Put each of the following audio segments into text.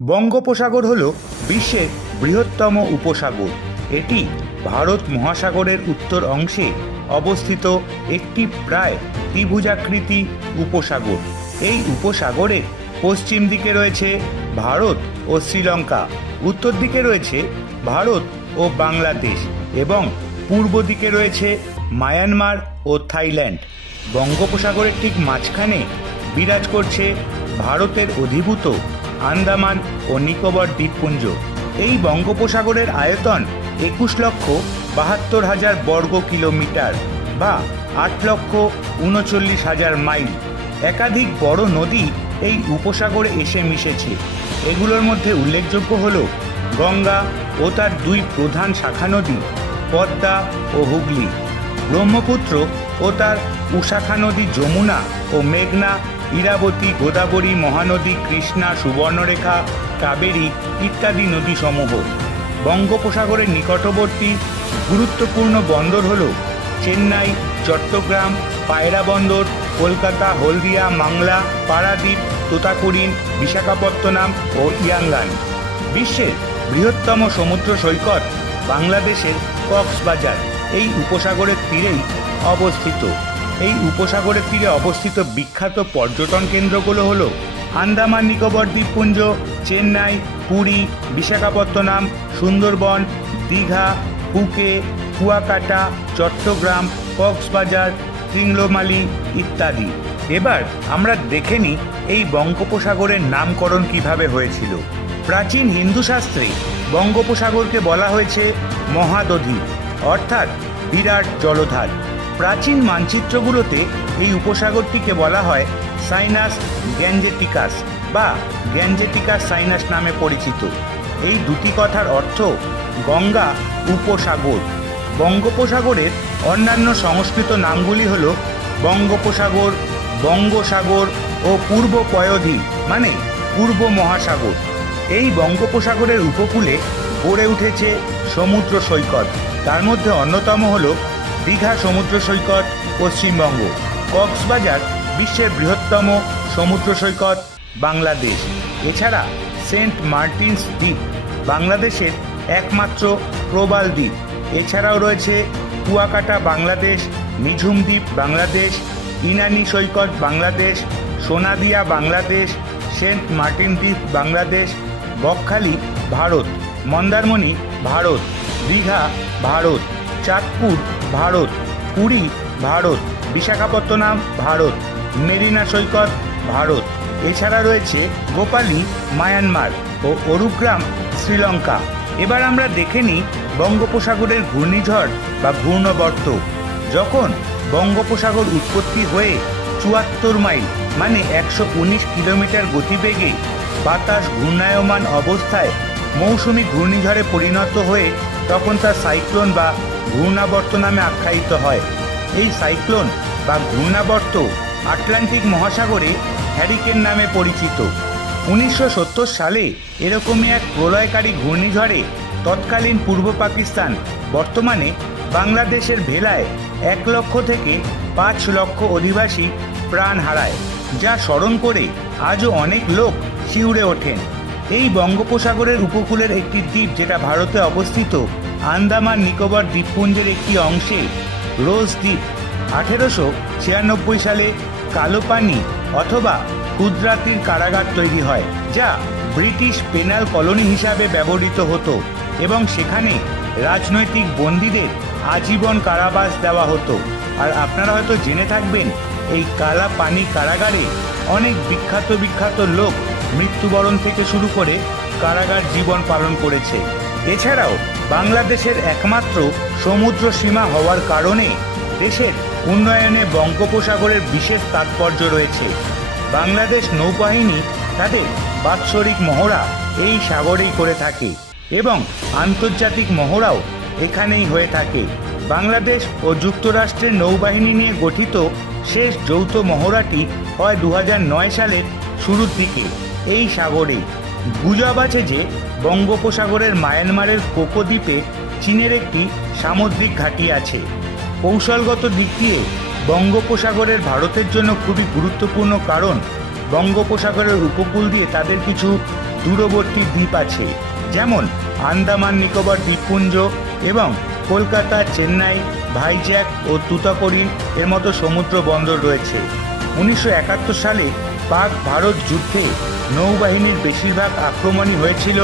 বঙ্গোপসাগর হল বিশ্বের বৃহত্তম উপসাগর। এটি ভারত মহাসাগরের উত্তর অংশে অবস্থিত একটি প্রায় ত্রিভুজাকৃতি উপসাগর। এই উপসাগরের পশ্চিম দিকে রয়েছে ভারত ও শ্রীলঙ্কা। উত্তর দিকে রয়েছে ভারত ও বাংলাদেশ এবং পূর্ব দিকে রয়েছে মায়ানমার ও থাইল্যান্ড। বঙ্গোপসাগরের ঠিক মাঝখানে বিরাজ করছে ভারতের অধিভূত আন্দামান ও নিকোবর দ্বীপপুঞ্জ। এই বঙ্গোপসাগরের আয়তন একুশ লক্ষ বাহাত্তর হাজার বর্গ কিলোমিটার বা আট লক্ষ উনচল্লিশ হাজার মাইল। একাধিক বড় নদী এই উপসাগরে এসে মিশেছে। এগুলোর মধ্যে উল্লেখযোগ্য হল গঙ্গা ও তার দুই প্রধান শাখা নদী, পদ্মা ও হুগলি। ব্রহ্মপুত্র ও তার উশাখা নদী যমুনা ও মেঘনা ইরাবতী, গোদাবরী, মহানদী, কৃষ্ণা, সুবর্ণরেখা, কাবেরী ইত্যাদি নদীসমূহ। বঙ্গোপসাগরের নিকটবর্তী গুরুত্বপূর্ণ বন্দর হল চেন্নাই, চট্টগ্রাম, পায়রা বন্দর, কলকাতা, হলদিয়া, মাংলা, পারাদ্বীপ তোতাকুড়িন বিশাখাপত্তনম ও ইয়াঙ্গান। বিশ্বের বৃহত্তম সমুদ্র সৈকত বাংলাদেশের কক্সবাজার, এই উপসাগরের তীরেই অবস্থিত। এই উপসাগরের তীরে অবস্থিত বিখ্যাত পর্যটন কেন্দ্রগুলো হলো আন্দামান, নিকোবর দ্বীপপুঞ্জ, চেন্নাই, পুরী, বিশাখাপত্তনম, সুন্দরবন, দীঘা ফুকে কুয়াকাটা, চট্টগ্রাম, কক্সবাজার, কিংলোমালি ইত্যাদি। এবার আমরা দেখে নিই এই বঙ্গোপসাগরের নামকরণ কীভাবে হয়েছিল। প্রাচীন হিন্দু শাস্ত্রে বঙ্গোপসাগরকে বলা হয়েছে মহাদধি, অর্থাৎ বিরাট জলধার। প্রাচীন মানচিত্রগুলোতে এই উপসাগরটিকে বলা হয় সাইনাস গ্যাঞ্জেটিকাস বা গ্যাঞ্জেটিকাস সাইনাস নামে পরিচিত। এই দুটি কথার অর্থ গঙ্গা উপসাগর। বঙ্গোপসাগরের অন্যান্য সংস্কৃত নামগুলি হল বঙ্গোপসাগর, বঙ্গোসাগর ও পূর্ব পয়োধি মানে পূর্ব মহাসাগর। এই বঙ্গোপসাগরের উপকূলে গড়ে উঠেছে সমুদ্র সৈকত। তার মধ্যে অন্যতম হল দীঘা সমুদ্র সৈকত, পশ্চিমবঙ্গ। কক্সবাজার বিশ্বের বৃহত্তম সমুদ্র সৈকত, বাংলাদেশ। এছাড়া সেন্ট মার্টিনস দ্বীপ, বাংলাদেশের একমাত্র প্রবাল দ্বীপ। এছাড়াও রয়েছে কুয়াকাটা, বাংলাদেশ, নিঝুম দ্বীপ, বাংলাদেশ, ইনানি সৈকত, বাংলাদেশ, সোনাদিয়া, বাংলাদেশ, সেন্ট মার্টিন দ্বীপ, বাংলাদেশ, বকখালি, ভারত, মন্দারমণি, ভারত, দীঘা, ভারত, চাঁদপুর ভারত, পুরী, ভারত, বিশাখাপত্তনম, ভারত, মেরিনা সৈকত, ভারত। এছাড়া রয়েছে গোপালী, মায়ানমার ও অরুগ্রাম, শ্রীলঙ্কা। এবার আমরা দেখে নিই বঙ্গোপসাগরের ঘূর্ণিঝড় বা ঘূর্ণবর্ত। যখন বঙ্গোপসাগর উৎপত্তি হয়ে চুয়াত্তর মাইল মানে একশো উনিশ কিলোমিটার গতিবেগে বাতাস ঘূর্ণায়মান অবস্থায় মৌসুমি ঘূর্ণিঝড়ে পরিণত হয়ে তখন তা সাইক্লোন বা ঘূর্ণাবর্ত নামে আখ্যায়িত হয়। এই সাইক্লোন বা ঘূর্ণাবর্ত আটলান্টিক মহাসাগরে হ্যারিকেন নামে পরিচিত। উনিশশো সত্তর সালে এরকমই এক প্রলয়কারী ঘূর্ণিঝড়ে তৎকালীন পূর্ব পাকিস্তান, বর্তমানে বাংলাদেশের ভেলায় এক লক্ষ থেকে পাঁচ লক্ষ অধিবাসী প্রাণ হারায়, যা স্মরণ করে আজও অনেক লোক শিউরে ওঠেন। এই বঙ্গোপসাগরের উপকূলের একটি দ্বীপ যেটা ভারতে অবস্থিত আন্দামান নিকোবর দ্বীপপুঞ্জের একটি অংশে রোজ দ্বীপ। আঠেরোশো ছিয়ানব্বই সালে কালোপানি অথবা ক্ষুদ্রাতির কারাগার তৈরি হয়, যা ব্রিটিশ পেনাল কলোনি হিসাবে ব্যবহৃত হতো এবং সেখানে রাজনৈতিক বন্দীদের আজীবন কারাবাস দেওয়া হতো। আর আপনারা হয়তো জেনে থাকবেন, এই কালা পানি কারাগারে অনেক বিখ্যাত বিখ্যাত লোক মৃত্যুবরণ থেকে শুরু করে কারাগার জীবন পালন করেছে। এছাড়াও বাংলাদেশের একমাত্র সমুদ্র সীমা হওয়ার কারণে দেশের উন্নয়নে বঙ্গোপসাগরের বিশেষ তাৎপর্য রয়েছে। বাংলাদেশ নৌবাহিনী তাদের বাৎসরিক মহড়া এই সাগরেই করে থাকে এবং আন্তর্জাতিক মহড়াও এখানেই হয়ে থাকে। বাংলাদেশ ও যুক্তরাষ্ট্রের নৌবাহিনী নিয়ে গঠিত শেষ যৌথ মহড়াটি হয় দু সালে শুরুর দিকে। এই সাগরে গুজব আছে যে বঙ্গোপসাগরের মায়ানমারের কোকো দ্বীপে চীনের একটি সামুদ্রিক ঘাঁটি আছে। কৌশলগত দিক দিয়ে বঙ্গোপসাগরের ভারতের জন্য খুবই গুরুত্বপূর্ণ কারণ বঙ্গোপসাগরের উপকূল দিয়ে তাদের কিছু দূরবর্তী দ্বীপ আছে, যেমন আন্দামান নিকোবর দ্বীপপুঞ্জ এবং কলকাতা, চেন্নাই, ভাইজ্যাক ও তুতাকড়ি এর মতো সমুদ্র বন্দর রয়েছে। উনিশশো একাত্তর সালে পাক ভারত যুদ্ধে নৌবাহিনীর বেশিরভাগ আক্রমণই হয়েছিল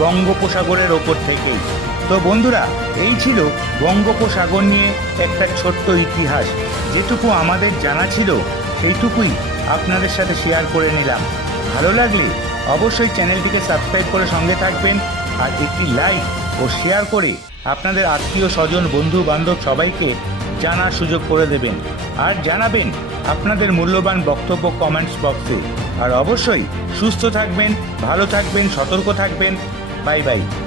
বঙ্গোপসাগরের ওপর থেকেই। তো বন্ধুরা, এই ছিল বঙ্গোপসাগর নিয়ে একটা ছোট্ট ইতিহাস। যেটুকু আমাদের জানা ছিল, সেইটুকুই আপনাদের সাথে শেয়ার করে নিলাম। ভালো লাগলে অবশ্যই চ্যানেলটিকে সাবস্ক্রাইব করে সঙ্গে থাকবেন আর একটি লাইক ও শেয়ার করে আপনাদের আত্মীয় স্বজন বন্ধু বান্ধব সবাইকে জানার সুযোগ করে দেবেন। আর জানাবেন আপনাদের মূল্যবান বক্তব্য কমেন্টস বক্সে আর অবশ্যই সুস্থ থাকবেন, ভালো থাকবেন, সতর্ক থাকবেন। Bye bye